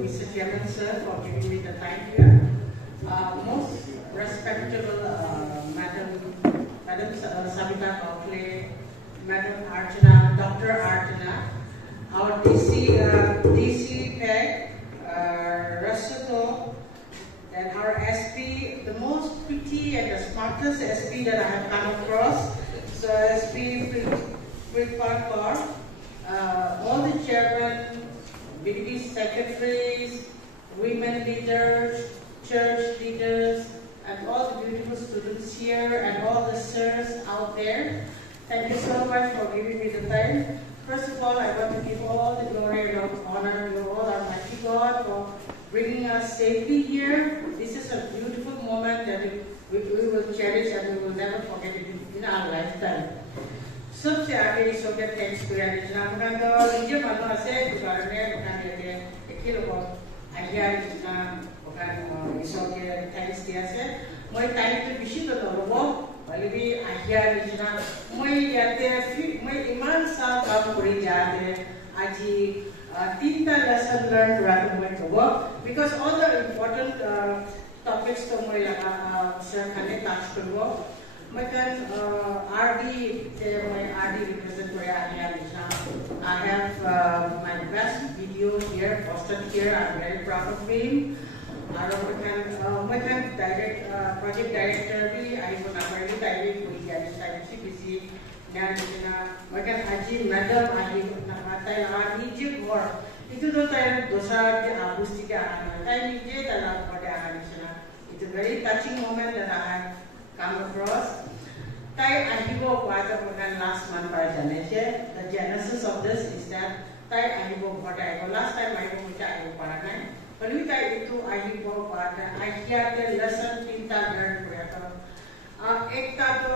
Mr. Chairman, sir, for giving me the time here. Most respectable Madam Savita Kaufle, Madam Archana, Dr. Archana, our DC PEG, Rasuto, and our SP, the most pretty and the smartest SP that I have come across. So SP Pilparkar, all the chairmen, BDP secretaries, women leaders, church leaders, and all the beautiful students here, and all the sirs out there. Thank you so much for giving me the time. First of all, I want to give all the glory and honor to all Almighty God for bringing us safely here. This is a beautiful moment that we will cherish and we will never forget it in our lifetime. सबसे आगे ईश्वर के thanks करें जितना बुkan तो निजे मानो ऐसे बुkan में बुkan ये एक ही लोग आज्ञा जितना बुkan ईश्वर के थैंक्स दिया से मैं टाइम तो बिशी तो लोगों वाले भी आज्ञा जितना मैं याते मैं ईमान सा काम करी जाते आजी तीनटा lesson learned right away लोगों because all the important topics तो मैं share करने touch करूँ मैं kan RD my RD represent Korea. I have my best video here posted here. I'm very proud of him. My kan direct project director भी I pun very direct with the CPC dan my kan Haji Madam Haji nak matai RD je more. Itu tu saya dosa je abus tiga anak. Saya ni je dalam pada anak sana. It's a very touching moment that I have come across. Tai Ahibo Kwata Bukan last month para Janeche. The genesis of this is that Tai Ahibo Kwata. Last time Ahibo Kwata Ahibo Kwata. But we Tai itu Ahibo Kwata. Ahia के lesson तीनटा learn किया तो एक ता तो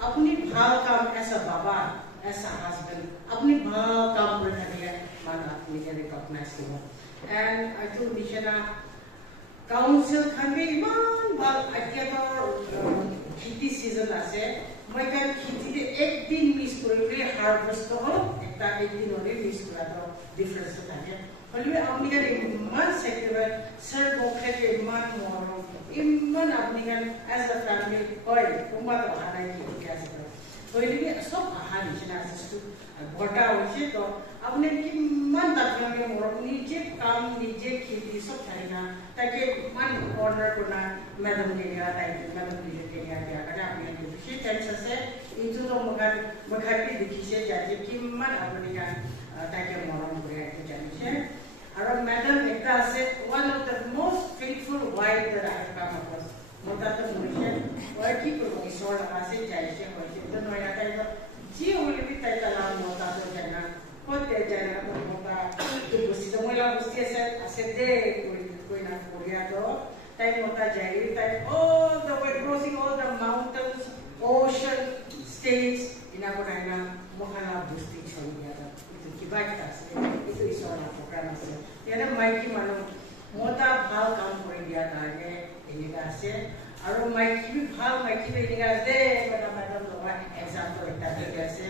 अपनी भाव काम ऐसा बाबा ऐसा husband अपनी भाव काम करने के लिए माना मुझे recognize किया. And I told Mishana council kan भी इमान बाल आज्ञा तो खेती season आसे मैं क्या खेती के एक दिन मिस करूँगी harvest तो हो एक दिन और मिस करा तो difference होता है और ये अपनी का इमान सेक्टर सर बोखे के इमान मोरो इमान अपनी का as a family कोई कुम्भा तो आना ही क्या सकता तो ये सब आहार निचना सिस्टम घटा होचे तो अपने की मन दाखिल के मोरो नीचे काम नीचे खेती सब चलेगा ताकि मन ऑर्डर करना मैडम के लिए मैडम के लिए क्या करना अपने विशेष टेंशन से इधर तो मगर की दिखी से जाते कि मन अपने का ताकि मोरो मुझे ऐसे जाने से और मैडम एक तरह से one of the most faithful wife that I have come across मोटा तो मुझे और की कोई सोल आसे जाए से कोई तो नया टाइप जी उन्हें भी तैयार मोटा तो जाना होते जाना तो मोटा तो बुसी तो मोला बुसी ऐसे दे कोई ना कोरिया तो टाइप मोटा जाएगी type all the way crossing all the mountains ocean states ina ko na mokana busti choniya itu kibata itu isona program se yana maiki mano mota bhal kaam kori diya tage ini ka se aro maiki ini ka de kana madam loga example ekta de se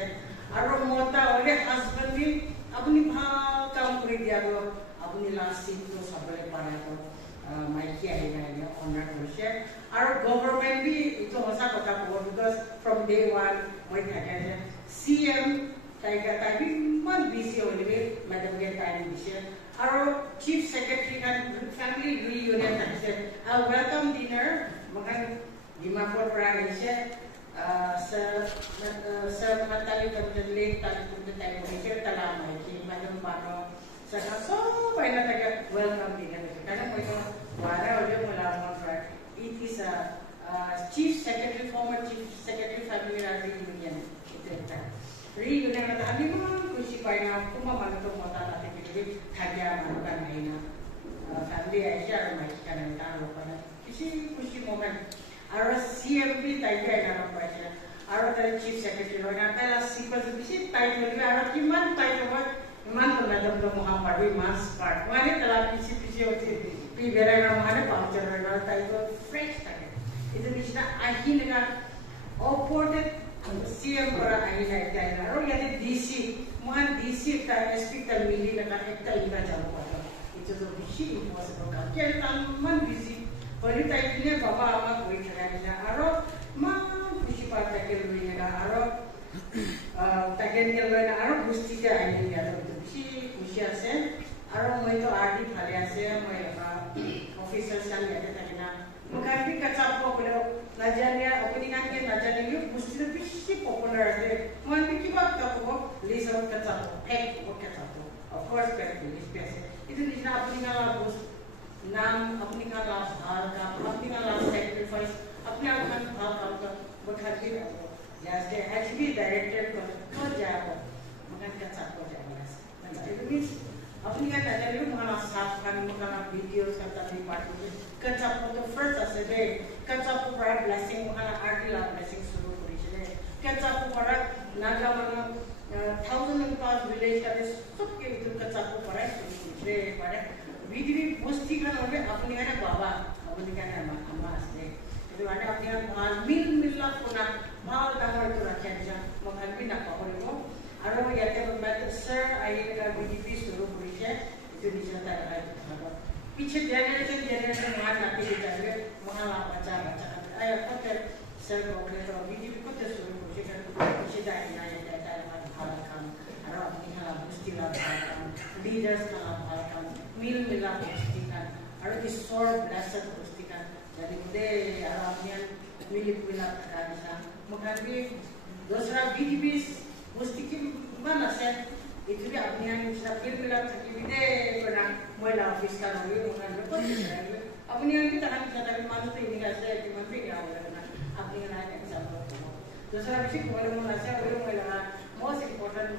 aro mota ole husband bhi apni bhal kaam kori diya to apni last seat to sabale pana to maiki ahina honor korse aro government bhi itu hosa kotha ko because from day one moi thake CM tai bhi man busy hoile madam ke time bishe aro chief secretary kan family reunion thakse a welcome dinner makan Dimapur pra nise sir matali kamjale tal time bishe tala maiki madam pano saka so paina take welcome dinner kana moi wara ole mola mon it is a chief secretary former chief secretary family reunion itu reunion na ani mo kusi paina kuma mano to mota na te thagya mano kan naina family aisha mai kana ta lo pana kisi moment ara CMP taiga na paisa ara ta chief secretary ro na ta simple kisi tai lo ara kiman tai lo man to madam to muhammad mas part mane tala kisi hote pi vera na mane puncture na tai lo fresh ta itu bisa ahin na opportunity CM para ahin na ita ro ya DC man DC ta SP ta mili na ka ekta ina jaw pa itu tu busy impossible kan. Kita taman busy. Kalau kita ini bapa ama koi kerja ni, aro mana busy part takel ni kan, aro takel ni kan, aro busy je ini kan. Busy ase, aro moi tu arti phale ase, moi officers kan ni ada takelna. Mungkin भी कच्चा आपको बोले नजारिया अपनी कान के नजारिया ये बुस्ती तो पिछले popular है मन में की बात का वो लेज़र कच्चा तो पैक वो कच्चा तो of course पैक पुलिस पैसे इधर निजना अपनी का लाभ बुस्त नाम अपनी का लाभ हार का अपनी का लाभ sacrifice अपने आप का भाव काम का वो खाती है जैसे HB डायरेक्टर को जाओ मगर कच्चा को जाओ ऐसे इधर मीन्स अपनी का नजारिया मगर साफ खाने मगर वीडियोस करता भी पार्टी कच्चा तो first ऐसे दे कच्चा को बड़ा blessing मगर आर्टी ला blessing शुरू करी चले कच्चा को बड़ा नागा मगर 1000+ village का दे सब के इधर कच्चा को बड़ा शुरू करी बड़े वीडियो बुस्ती का नॉले अपने का ना बाबा अपने का ना अम्मा ऐसे तो वाले अपने का मिल कोना भाव दामर तो रखे जा मगर भी ना पावरे को अरे वो याते मैं सर आई का वीडियो शुरू करी है इधर नीचे तक है पीछे जनरेशन वहाँ नाते के जाएंगे वहाँ आप बच्चा आया कब सर बोले तो वीडियो को तो शुरू हो जाएगा पीछे जाएंगे आया जाता है हमारा भाला काम अरे अपनी हाँ बुस्ती ला भाला काम लीडर्स का भाला काम मिला बुस्ती का अरे इस सोर ब्लेसर बुस्ती का jadi udah alamnya milik karena mengkaji दूसरा BDBs busti mana sih itu dia अपने यहाँ सबके मिला सकी भी दे बना महिला ऑफिस का रोगी उन्हें भी कुछ नहीं अपने यहाँ की तरह की तरह मालूम तो इन्हीं का से कि मंत्री क्या हो रहा है अपने यहाँ एक एग्जाम्पल दूसरा विषय बोले मुझे ऐसा बोले महिला most important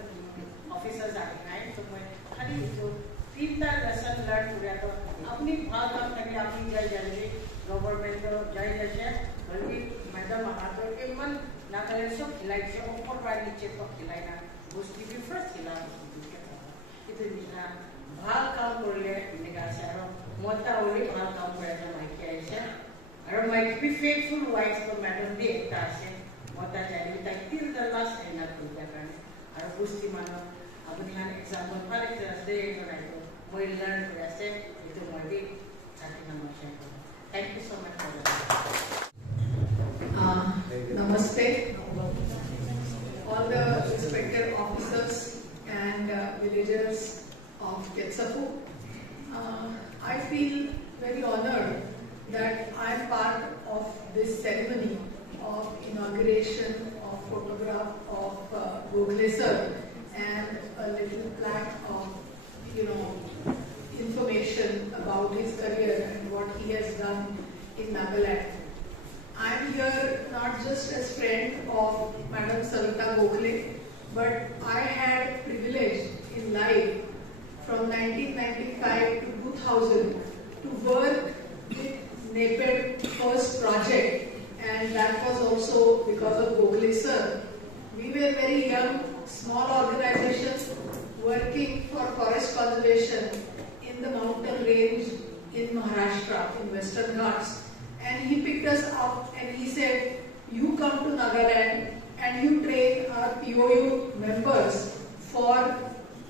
officers आगे हैं तो मैं खाली जो 3 लेसन लर्न हो गया तो अपनी भाग काम करके अपनी जाए जाएंगे गवर्नमेंट को जाए जैसे बल्कि मैडम आते हैं मन नागालैंड सब खिलाई से ऊपर वाली नीचे तक खिलाई ना बुस्ती भी फर्स्ट खिला itu bisa hal kamu boleh negara sekarang mau tahu ni hal kamu boleh sama Aisyah orang mai be faithful wives to madam dia tasnya mau tahu jadi kita tidak terlas enak juga kan orang busti mana aku ni kan example paling jelas deh itu nak itu mau learn biasa itu mau di cari nama saya thank you so much for that namaste all the respected officers and villagers of Ketsapu. I feel very honored that I am part of this ceremony of inauguration of photograph of Gokhale sir and a little plaque of information about his career and what he has done in Nagaland. I am here not just as friend of Madam Savita Gokhale, but I had privilege in life from 1995 to 2000 to work with NAPED first project, and that was also because of Gokhale sir. We were very young, small organizations working for forest conservation in the mountain range in Maharashtra, in Western Ghats, and he picked us up and he said, "You come to Nagaland and you train our POU members for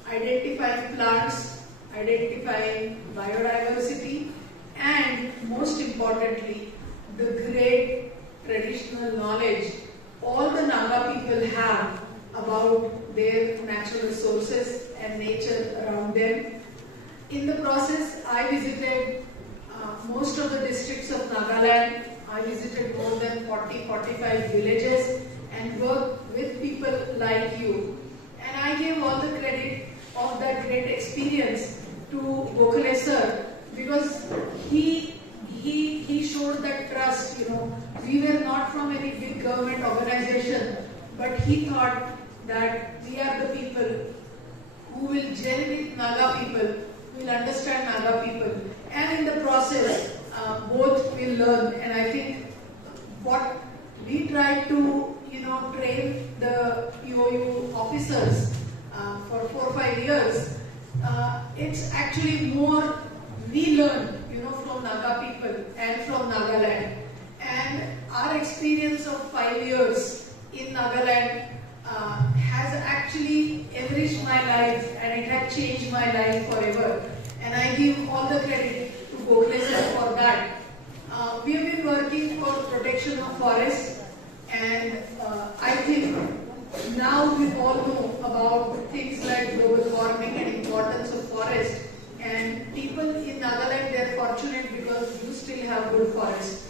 identifying plants, identifying biodiversity, and most importantly, the great traditional knowledge all the Naga people have about their natural resources and nature around them." In the process, I visited most of the districts of Nagaland. I visited more than 40-45 villages and worked with people like you. And I give all the credit of that great experience to Gokhale sir because he showed that trust. We were not from any big government organization, but he thought that we are the people who will gel with Naga people, will understand Naga people, and in the process, both will learn. And I think what we try to, train the POU officers for 4 or 5 years, it's actually more we learn, from Naga people and from Nagaland. And our experience of 5 years in Nagaland has actually enriched my life and it has changed my life forever. And I give forest, and I think now we all know about things like global warming and importance of forest. And people in Nagaland, they are fortunate because you still have good forest.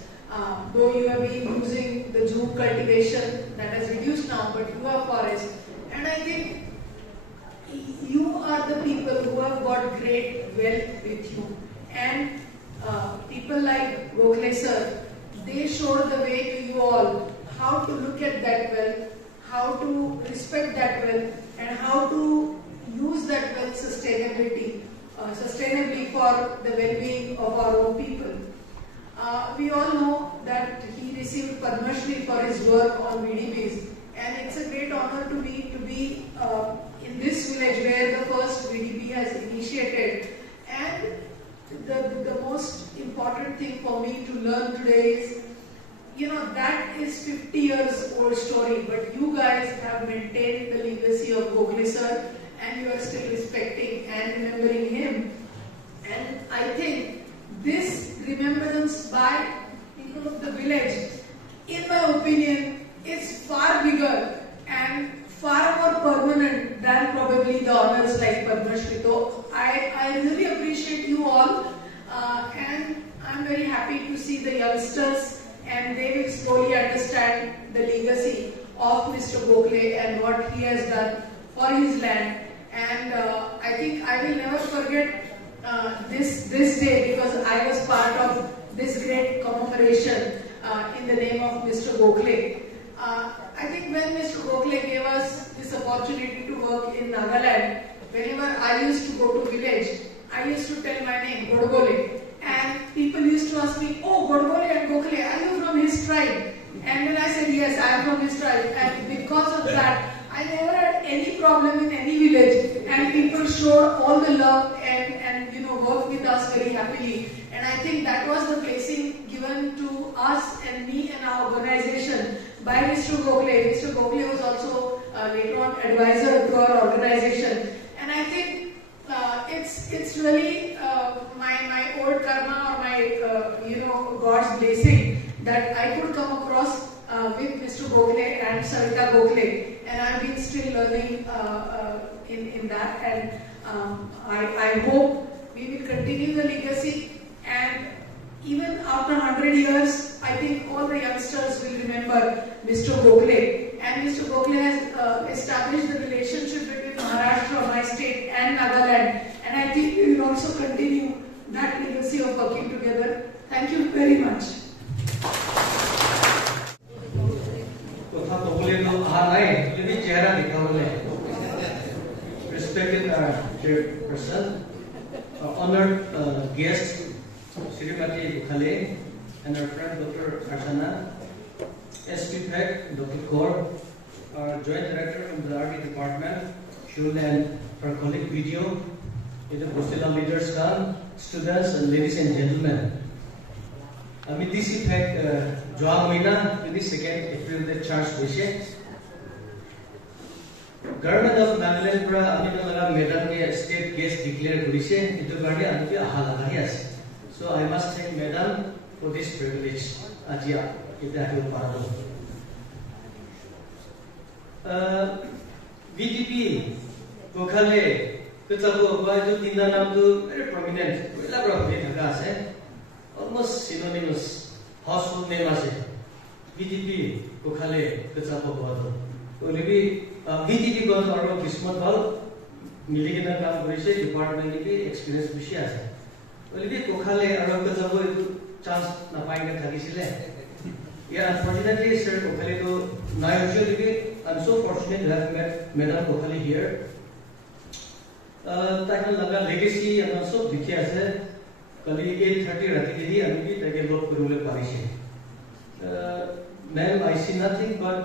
Though you have been using the jute cultivation that has reduced now, but you have forest. And I think you are the people who have got great wealth with you. And people like Gokhale sir, they showed the way to you all how to look at that wealth, how to respect that wealth, and how to use that wealth sustainably for the well-being of our own people. We all know that he received Padma Shri for his work on VDPs, and it's a great honor to me to be in this village where the first VDP has initiated. And the most important thing for me to learn today is, that is 50 years old story, but you guys have maintained the legacy of Gokhale sir, and you are still respecting and remembering him. And I think this remembrance by people of the village, in my opinion, is far bigger and far more permanent than probably the honors like Padma Shri. So I really appreciate you all, and I'm very happy to see the youngsters, and they will slowly understand the legacy of Mr. Gokhale and what he has done for his land. And I think I will never forget this day, because I was part of this great commemoration in the name of Mr. Gokhale. I think when Mr. Gokhale gave us this opportunity to work in Nagaland, whenever I used to go to village, I used to tell my name, Godbole. And people used to ask me, oh, Godbole and Gokhale, are you from his tribe? And when I said, yes, I am from his tribe. And because of that, I never had any problem in any village. And people showed all the love and worked with us very happily. And I think that was the blessing given to us and me and our organization by Mr. Gokhale. Mr. Gokhale was also later on advisor to our organization. And I think it's really my old karma or my God's blessing that I could come across with Mr. Gokhale and Savita Gokhale, and I've been still learning in that. And I hope we will continue the legacy, and even after 100 years, I think all the youngsters will remember Mr. Gokhale. And Mr. Gokhale has established the relationship between Maharashtra, my state, and Nagaland. And I think we will also continue that legacy of working together. Thank you very much. Respected chairperson, honored guests, Srimati Gokhale, and our friend Dr. Archana, SP Peg, Dr. Kaur, our Joint Director from the RD Department, Shul, and our colleague video, the Bostila leaders, students, and ladies and gentlemen. I mean, DC Peg, Joa Moina, 22nd April, the charge visit. Government of Nagaland Madam state guest declared so I must thank Madam for this privilege. VDP, Gokhale, very prominent, almost synonymous household name as VDP, Gokhale, VDP got out of Kismat Hall, Miligina Kam Grisha, department experience Bishas. Olivi Gokhale, Arokazavo, chance Napanga Tagisile. Yeah, unfortunately, Sir Gokhale, now usually, I'm so fortunate to have met Madam Gokhale here. Takan Laga legacy and also Vikiasa, Kali 8:30 Ratidi, and we take a look at Rule Parish. Ma'am, I see nothing but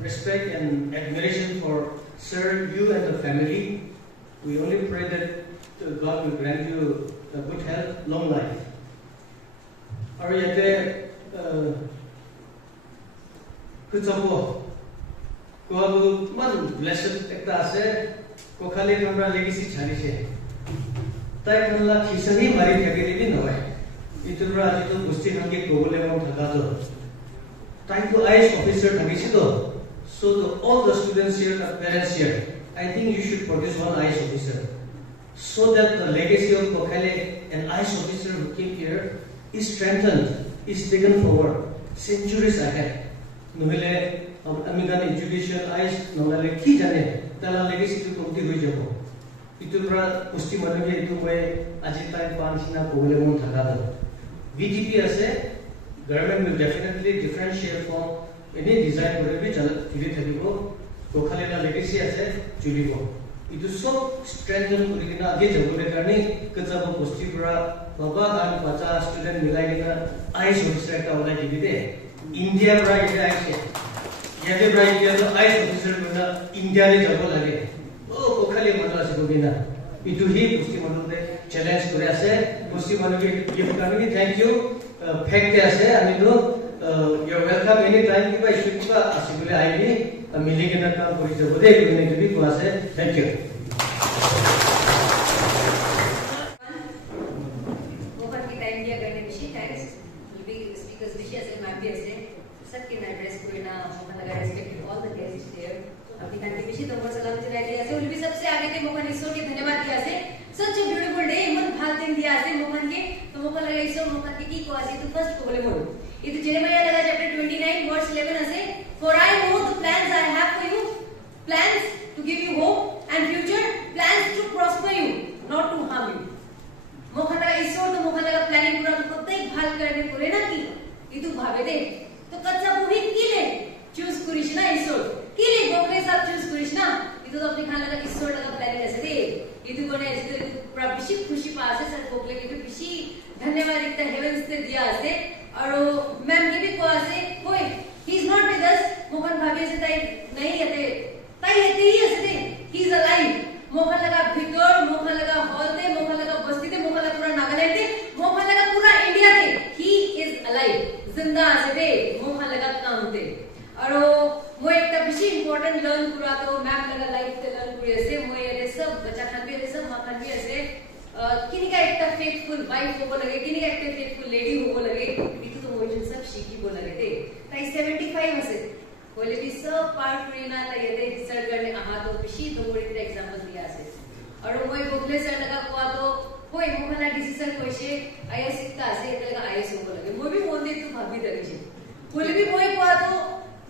respect and admiration for Sir, you and the family. We only pray that God will grant you good health, long life. Ariate, Kutsabo, Kuabu, one blessed Ektase, Gokhale Kamra legacy Chanishe. Taikala Kisani Mari Kagiri Noy. Itubra, Itu Busti Hangi Gole Tagazo. Time to IS officer thagisido. So all the students here, the parents here, I think you should produce one IS officer, so that the legacy of Kokhale, an IS officer who came here, is strengthened, is taken forward centuries ahead. Nohile American education IS nohale ki jane, tala legacy to komti hoi jabo. Itu pra pusti manage itu moi aji time pansina kobole mon thakado. VGP ase, government will definitely differentiate from any design kore bi juli thakibo. Kokhale na legacy ase julibo. Itu sob strengthen kori kina age jabole karni kachabo pusti pra baba han 50 student milai kina IS officer ka ulai dibide. India pra ide aise. Yade pra India to IS officer kona India le jabo lage. Oh Kokhale mano ase kobina. Itu hi pusti mano de challenge kore ase. Pusti mano ke gift karni thank you. Fact de ase ami to you're welcome anytime kiba issue kiba asibule aini. Milling in a town for each other, they will be to us. Thank you. Over the time, we are going to be thanks. Will be speakers, wishes, and my BSA. Second address, Kurina, respect all the guests here. अभी कांति विषय तो बहुत सलाम चला दिया से उल्बी सबसे आगे थे मोहन ईश्वर के धन्यवाद दिया से such a beautiful day मन भाल दिन दिया से मोहन के तो मोहन लगा ईश्वर मोहन की को आसी तो फर्स्ट को बोले मोड़ ये तो जेरेमाया लगा चैप्टर 29 वर्स 11 ऐसे for I know the plans I have for you, plans to give you hope and future, plans to prosper you, not to harm you. Mohan लगा ईश्वर तो मोहन लगा प्लानिंग पूरा तो कत्ते भाल करने पूरे ना की ये तो भावे दे तो कच्चा बुही किले चूज कुरिशना ईश्वर किले गोखले साथ चूज कुरिशना ये तो अपने खान लगा ईश्वर लगा प्लानिंग ऐसे दे ये तो कोने ऐसे प्रभिषिक खुशी पासे सर गोखले के भी पिशी धन्यवाद इतना हेवेंस ने दिया ऐसे और मैम ये भी को ऐसे कोई he is not with us Mohan भाभी से ताई नहीं आते ताई आते ही ऐसे he is alive मोहन लगा भितर मोहन लगा हॉल थे मोहन लगा बस्ती थे मोहन लगा पूरा नागालैंड थे मोहन लगा पूरा इंडिया थे he is alive जिंदा ऐसे थे मोहन लगा काम थे और वो एक तब भी इम्पोर्टेंट लर्न करा तो मैम लगा लाइफ ते लर्न करी ऐसे वो ये सब बच्चा खान भी ऐसे माँ खान भी ऐसे किन्हीं का एक तब फेथफुल वाइफ हो लगे किन्हीं का एक तब फेथफुल लेडी हो लगे इतने तो वो जन सब शिकी बोल लगे थे ताई 75 ऐसे बोले भी सब पार्ट फ्रीना ताई ये सर करने आहा तो पिशी तो वो एक एग्जांपल दिया ऐसे और वो गोखले सर लगा हुआ तो कोई मोहन लगा किसी सर कोई से आईएएस का ऐसे लगा आईएएस हो लगे वो भी बोल दे तो भाभी लगे जी बोले भी वो हुआ तो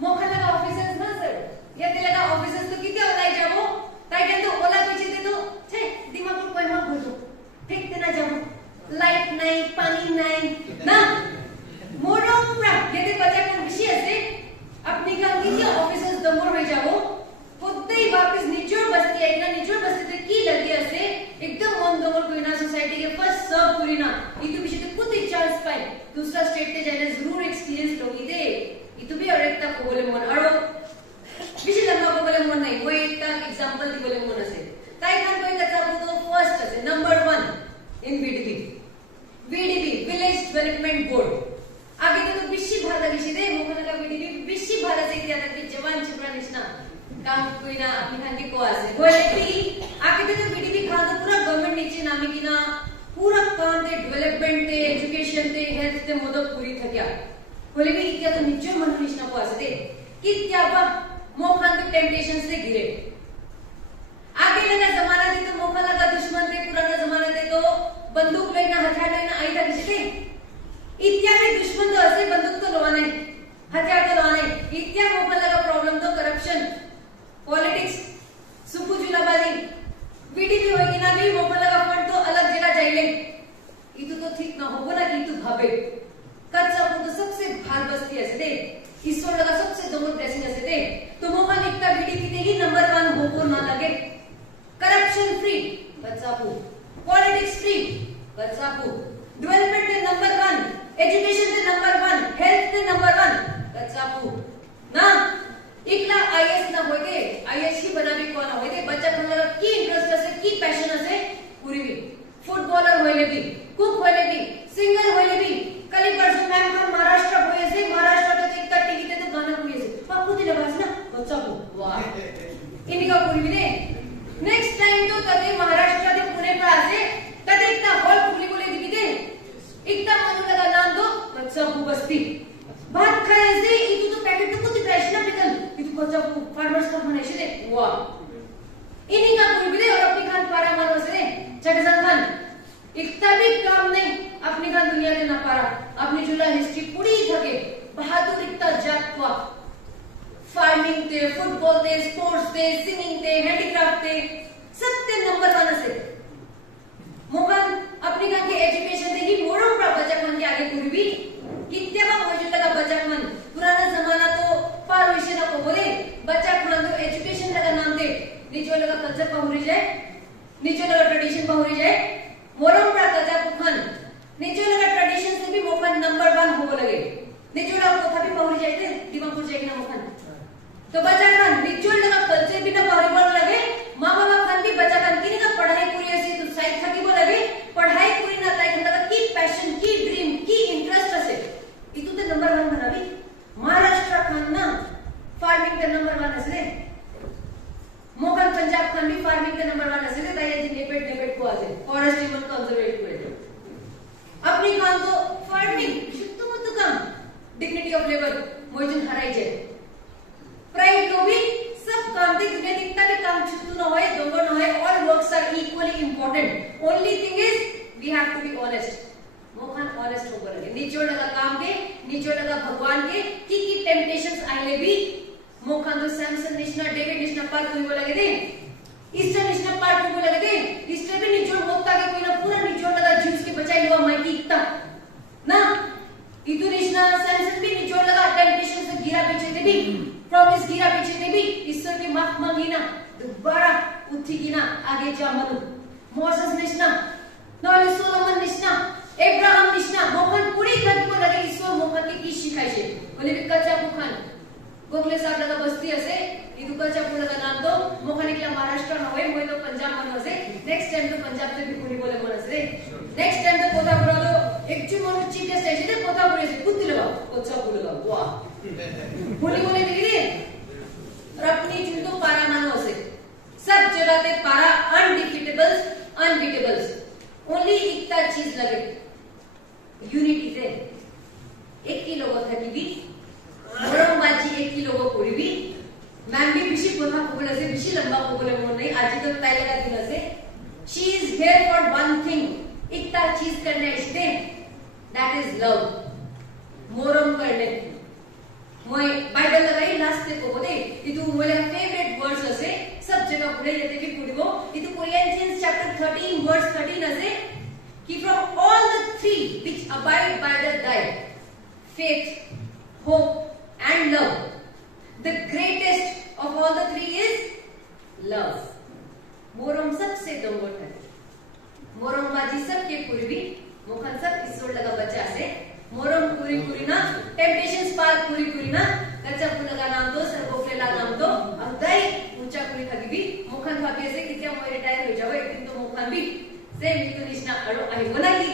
मोखा लगा ऑफिसर्स ना सर ये ते लगा ऑफिसर्स तो कितना ओलाई जाबो ताई के तो ओला पीछे दे तो छे दिमाग को कोई मत भूलो ठीक ते ना जाबो लाइट नहीं पानी नहीं ना मोरो पूरा ये ते बच्चा को विषय से अपनी का कितना ऑफिसर्स दमोर हो जाबो खुद ही वापस निचोड़ बस्ती है ना निचोड़ बस्ती ते की लगी ऐसे एकदम मन दमोर कोई ना सोसाइटी के फर्स्ट सब पूरी ना ये तो विषय ते खुद ही चांस पाए दूसरा स्टेट ते जाने जरूर एक्सपीरियंस लोगी दे itu bi और एक तक बोले मन और विषय लंबा को बोले मन नहीं कोई एक तक एग्जांपल दी बोले मन से ताई खान कोई कच्चा तो फर्स्ट है नंबर 1 इन VDB विलेज डेवलपमेंट बोर्ड आगे तो बिशी भारत विषय दे मोहन का VDB बिशी भारत से किया था कि जवान छुपरा निशना काम कोई ना अपनी खान के को आसे बोले कि आगे तो VDB खान तो पूरा गवर्नमेंट नीचे नामी की ना पूरा काम दे डेवलपमेंट दे एजुकेशन दे हेल्थ दे मदद पूरी था क्या बोले भी क्या तो निचोड़ मन निशना को आसे थे कि क्या बा मोहन के टेम्पटेशन से घिरे आगे लगा जमाना थे तो मोहन लगा दुश्मन थे पुराना जमाना थे तो बंदूक लेना हथियार लेना आई था किसी इत्या में दुश्मन तो ऐसे बंदूक तो लवाने हथियार तो लवाने इत्या मोहन लगा प्रॉब्लम तो करप्शन पॉलिटिक्स सुपु जुलाबाजी VDB होगी ना भी मोहन लगा फंड तो अलग जगह जाइए इतु तो ठीक ना होगा ना कि तू भावे कच्चा तो सबसे भार बस्ती ऐसे थे ईश्वर लगा सबसे दमोर ब्लेसिंग ऐसे थे तो मोहन इतना VDB थे ही नंबर 1 होको ना लगे करप्शन फ्री कच्चा पॉलिटिक्स फ्री कच्चा डेवलपमेंट थे नंबर 1 एजुकेशन थे नंबर 1 हेल्थ थे नंबर 1 कच्चा ना इकला आईएएस ना होते आईएएस ही बना भी कौन होते बच्चा को लगा की इंटरेस्ट से की पैशन से पूरी भी फुटबॉलर होले भी कुक होले भी सिंगर होले भी कली परसों मैम का महाराष्ट्र हुए से महाराष्ट्र तो एक टीवी ते तो गाना हुए से पापू दिले बस ना बच्चा को वाह इनका पूरी भी दे नेक्स्ट टाइम तो कदे महाराष्ट्र के पुणे पे आसे कदे इतना हॉल पुली को ले दी दे इतना मन लगा नाम दो बच्चा को बस्ती भात खाए से इतु तो जुला ना पारा अपनी जुला हिस्ट्री पूरी थके बहादुर इतना जात को फार्मिंग ते फुटबॉल ते स्पोर्ट्स ते सिंगिंग ते हैंडीक्राफ्ट ते सब ते नंबर 1 से मोहन अपनी गांव के एजुकेशन देखी मोरम प्रा बच्चा खान के आगे पूरी भी कितने बार हो जुला का बच्चा खान पुराना जमाना तो पार विषय ना को बोले बच्चा खान तो एजुकेशन लगा नाम दे निचो लगा कल्चर पहुरी जाए निचो लगा ट्रेडिशन पहुरी जाए मोरम प्रा कल्चर खान निचो लगा ट्रेडिशन से भी मोहन नंबर 1 हो लगे निचो लगा कोठा भी पहुरी जाए थे दिमाग जाएगी ना मोहन तो बच्चा खान निचो लगा कल्चर भी ना पहुरी लगे माँ बाप खान भी बच्चा खान की ना पढ़ाई पूरी ऐसी तो साइड थकी बोल लगे पढ़ाई पूरी ना ताई खंडा की पैशन की ड्रीम की इंटरेस्ट असे इतु ते नंबर 1 बनावी महाराष्ट्र खान ना फार्मिंग ते नंबर 1 असले मोगल पंजाब खान भी फार्मिंग ते नंबर 1 असले ताई जी नेपेट को आजे फॉरेस्ट इवन कंजर्वेट को अपनी खान तो फार्मिंग शुद्ध मत काम डिग्निटी ऑफ लेबर मोजन हराई जाए प्राइड को भी सब काम देख में दिखता भी काम छुट्टू ना होए दोगो ना होए all works are equally important only thing is we have to be honest Mohan honest होकर लगे निचोड़ लगा काम के निचोड़ लगा भगवान के की टेम्पटेशंस आइले भी मोहन तो सैमसन निश्ना डेविड निश्ना पार कोई बोला लगे दे ईस्टर निश्ना पार कोई बोला लगे दे ईस्टर भी निचोड़ होता के कोई ना पूरा निचोड़ लगा जीव्स के बचाई हुआ माइकी इतना ना इतु निश्ना सैमसन भी निचोड़ लगा टेम्पटेशन से गिरा पीछे थे भी प्रॉमिस गिरा पीछे ने भी ईश्वर की माफ मांगी ना दोबारा उठी की ना आगे जा मनु मोसेस निश्ना नॉलेज सोलोमन निश्ना एब्राहम निश्ना मोहन पूरी धरती को लगे ईश्वर मोहन की की शिकायत है बोले भी कच्चा मुखन गोखले साहब लगा बस्ती असे इदु कच्चा पुला का नाम तो मोहन के महाराष्ट्र ना होय मोय तो पंजाब मन असे नेक्स्ट टाइम तो पंजाब से भी पूरी बोले मन असे नेक्स्ट टाइम तो कोता पुरा तो एक्चुअली मोर चीफ गेस्ट है जे कोता पुरे से कुत्ती लगा कच्चा पुला वाह बोली बोले देखिए अपनी चुन तो पारा मानो से सब जगह पे पारा अनबीटेबल्स ओनली एकता चीज लगे यूनिटी से एक ही लोगों था की भी मोरम बाजी एक ही लोगों पूरी भी मैम भी बिशी कोथा कोबले से बिशी लंबा कोबले मोर नहीं आज तो पहले का दिन से she is here for one thing एकता चीज करने इसते दैट इज लव मोरम करने मोय बाइबल लगाई लास्ट ते को बोले इतु मोय फेवरेट वर्ड्स असे सब जगह पुढे येते की पुढगो इतु कोरियन्स चैप्टर 13 वर्स 13 असे कि from all the three which abide by the diet faith hope and love the greatest of all the three is love मोरम सबसे दंगोट है मोरम बाजी सबके पूर्वी मुखन सब ईश्वर लगा बच्चा से मोरम पूरी पूरी ना टेम्पटेशंस पार पूरी पूरी ना कच्चा पुला का नाम तो सर्वोफ्लेला नाम तो अगदाई ऊंचा पूरी थकी भी मुखन भाभी से कितना मोय रिटायर हो जावे एक दिन तो मुखन भी सेम इतु निश्ना अड़ो आई बनाई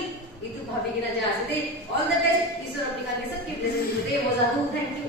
इतु भाभी की ना जा आसे ऑल द बेस्ट ईश्वर अपनी खाके सबकी ब्लेसिंग दे मोजा थैंक यू